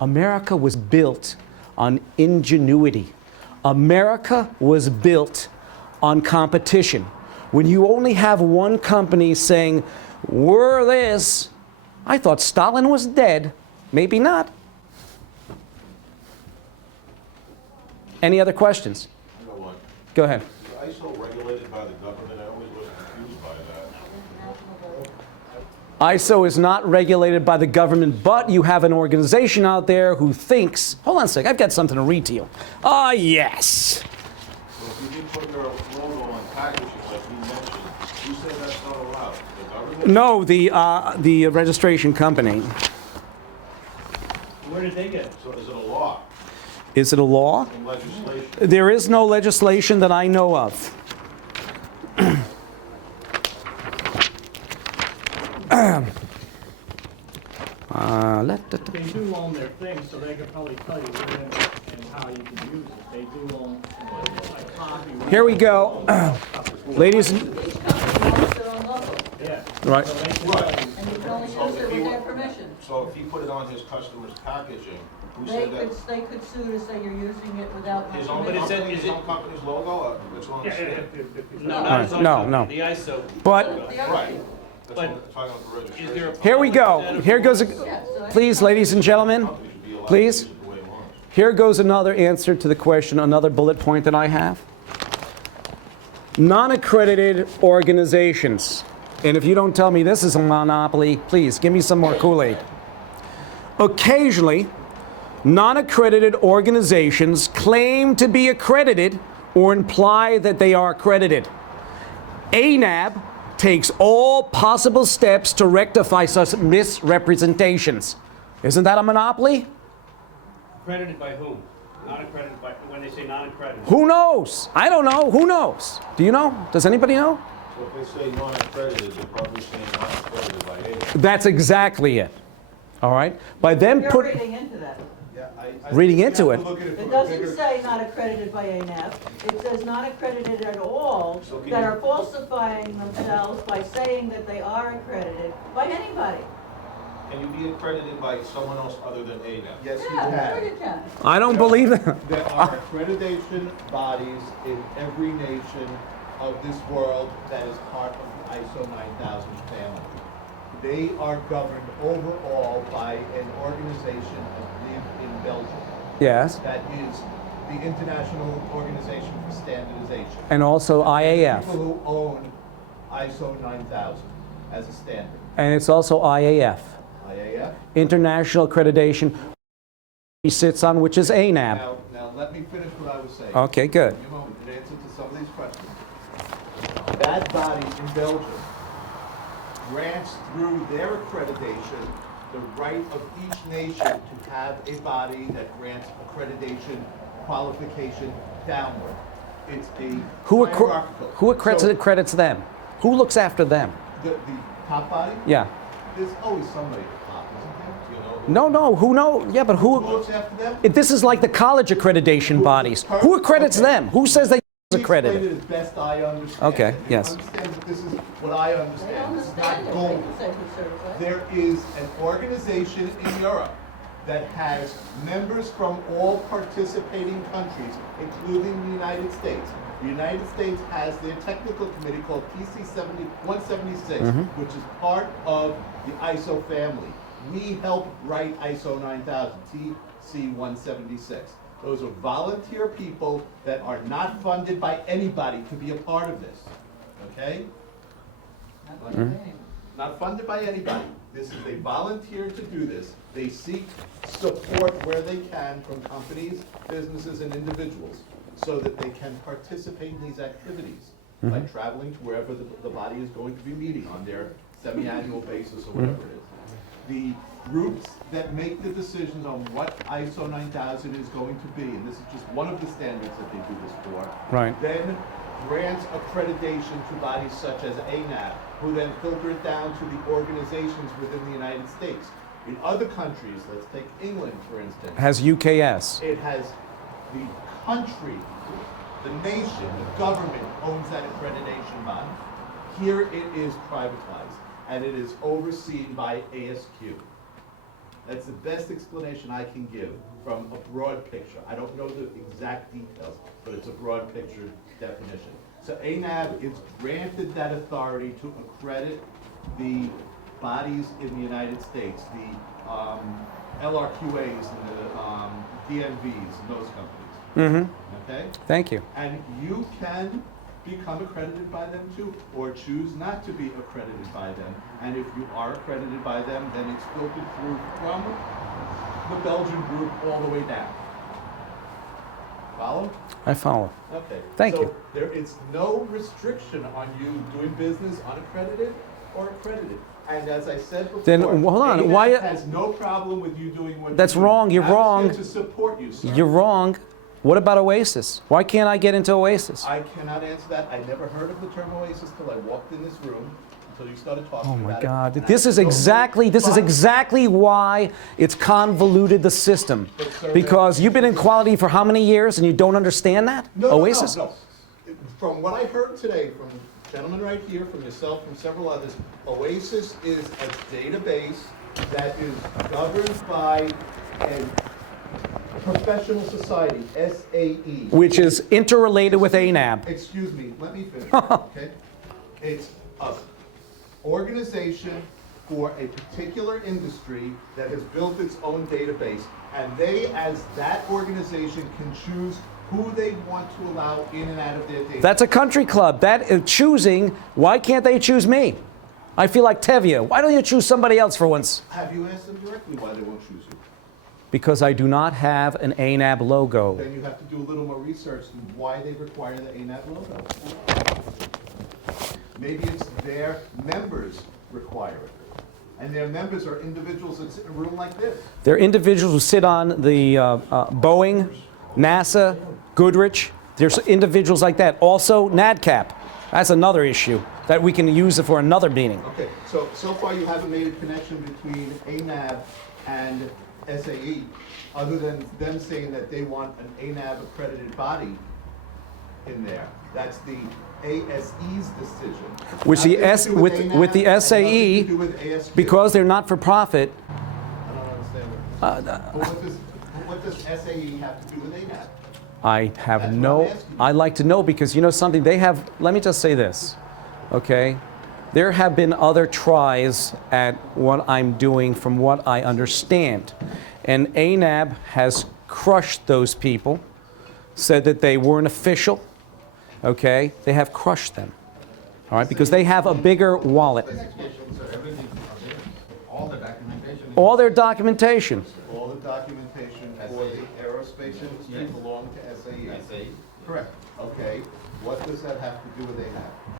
America was built on ingenuity. America was built on competition. When you only have one company saying, we're this, I thought Stalin was dead. Maybe not. Any other questions? I got one. Go ahead. Is ISO regulated by the government? I always was confused by that. ISO is not regulated by the government, but you have an organization out there who thinks, hold on a sec, I've got something to read to you. Ah, yes. So if you did put your logo on packaging like you mentioned, you say that's not allowed? The government? No, the registration company. Where did they get it? So is it a law Is it a law? in legislation? There is no legislation that I know of. They do own their things, so they could probably tell you when and how you can use it. They do own, like, copy. Here we go. Ladies and... Yeah. Right. So they can Right. tell you. And you can only use it with their permission. So if he put it on his customer's packaging, who They said could, that? they could sue to say you're using it without my His own permission. company, his own company's logo? It's on the Yeah, stamp. no, Right. his own No, company, no. The ISO. But The other Right. thing. That's But what I'm talking about the registration. Is there a here we go. Here goes, Yeah, so please, ladies and gentlemen, Company should be allowed to please. use it the way it wants. Here goes another answer to the question, another bullet point that I have. Non-accredited organizations. And if you don't tell me this is a monopoly, please give me some more Kool-Aid. Occasionally, non-accredited organizations claim to be accredited or imply that they are accredited. ANAB takes all possible steps to rectify such misrepresentations. Isn't that a monopoly? Accredited by whom? Not accredited by, when they say non-accredited. Who knows? I don't know. Who knows? Do you know? Does anybody know? So if they say non-accredited, they're probably saying non-accredited by ANSI. That's exactly it. All right? By them You're put reading into that. reading into it. It doesn't say not accredited by ANAB. It says not accredited at all, So can that you- are falsifying themselves by saying that they are accredited by anybody. Can you be accredited by someone else other than ANAB? Yes, you Yeah, sure can. you can. I don't believe that. There are accreditation bodies in every nation of this world that is part of the ISO 9000 family. They are governed overall by an organization, I believe, in Belgium. Yes. That is the International Organization for Standardization. And also IAF. People who own ISO 9000 as a standard. And it's also IAF. IAF. International Accreditation he sits on, which is ANAB. Now let me finish what I was saying. Okay, good. Give me a moment in answer to some of these questions. That body in Belgium grants through their accreditation the right of each nation to have a body that grants accreditation qualification downward. It's a hierarchical. Who accredits them? Who looks after them? The top body? Yeah. There's always somebody at the top, isn't there? Do you know No, who knows? Yeah, but who who? looks after them? This is like the college accreditation bodies. Who accredits them? Who says they Let me explain accredited? it as best I understand. Okay, You yes. Understand that this is what I They understand. This is understand not it. gold. They can say who's certified. There is an organization in Europe that has members from all participating countries, including the United States. The United States has their technical committee called TC 176, which is part of the ISO family. We help write ISO 9000, TC 176. Those are volunteer people that are not funded by anybody to be a part of this, okay? Not by name. Not funded by anybody. This is, they volunteer to do this. They seek support where they can from companies, businesses, and individuals so that they can participate in these activities by traveling to wherever the body is going to be meeting on their semi-annual basis or whatever it is. The groups that make the decisions on what ISO 9000 is going to be, and this is just one of the standards that they do this for, Right. then grants accreditation to bodies such as ANAB, who then filter it down to the organizations within the United States. In other countries, let's take England for instance, Has UKS. it has the country, the nation, the government owns that accreditation body. Here it is privatized, and it is overseen by ASQ. That's the best explanation I can give from a broad picture. I don't know the exact details, but it's a broad picture definition. So ANAB is granted that authority to accredit the bodies in the United States, the LRQAs and the DNVs and those companies. Okay? Thank you. And you can become accredited by them too, or choose not to be accredited by them. And if you are accredited by them, then it's filtered through from the Belgian group all the way down. Follow? I follow. Okay. Thank you. So there is no restriction on you doing business unaccredited or accredited. And as I said before, Then, hold on, ANAB why- has no problem with you doing what That's you do. wrong, you're I was wrong. here to support you, sir. You're wrong. What about Oasis? Why can't I get into Oasis? I cannot answer that. I never heard of the term Oasis till I walked in this room, until you started talking Oh about it. my God! And I This is don't know- Fine. exactly why it's convoluted the system. But, sir, Because you've been in quality for how many years and you don't understand that? No, Oasis? No. From what I heard today from the gentleman right here, from yourself, from several others, Oasis is a database that is governed by a professional society, SAE. Which is interrelated with ANAB. Excuse me, let me finish, okay? It's an organization for a particular industry that has built its own database, and they, as that organization, can choose who they want to allow in and out of their database. That's a country club. That is choosing. Why can't they choose me? I feel like Tevye. Why don't you choose somebody else for once? Have you asked them directly why they won't choose you? Because I do not have an ANAB logo. Then you have to do a little more research on why they require the ANAB logo. Maybe it's their members require it. And their members are individuals that sit in a room like this. They're individuals who sit on the Boeing, NASA, Goodrich. There's individuals like that. Also, NADCAP. That's another issue that we can use for another meeting. Okay, so far you haven't made a connection between ANAB and SAE, other than them saying that they want an ANAB accredited body in there. That's the ASE's decision. Which the Nothing S to do with ANAB, the and SAE, nothing to do with ASQ. because they're not for profit. I don't understand what does SAE have to do with ANAB? I have That's what no. I'm asking you. I'd like to know because you know something. They have. Let me just say this, okay? There have been other tries at what I'm doing, from what I understand, and ANAB has crushed those people. Said that they weren't official. Okay, they have crushed them. All right, because they have a bigger wallet. All the documentation. All their documentation. All the documentation for the aerospace industry belong to SAE. SAE. Correct. Okay, what does that have to do with ANAB?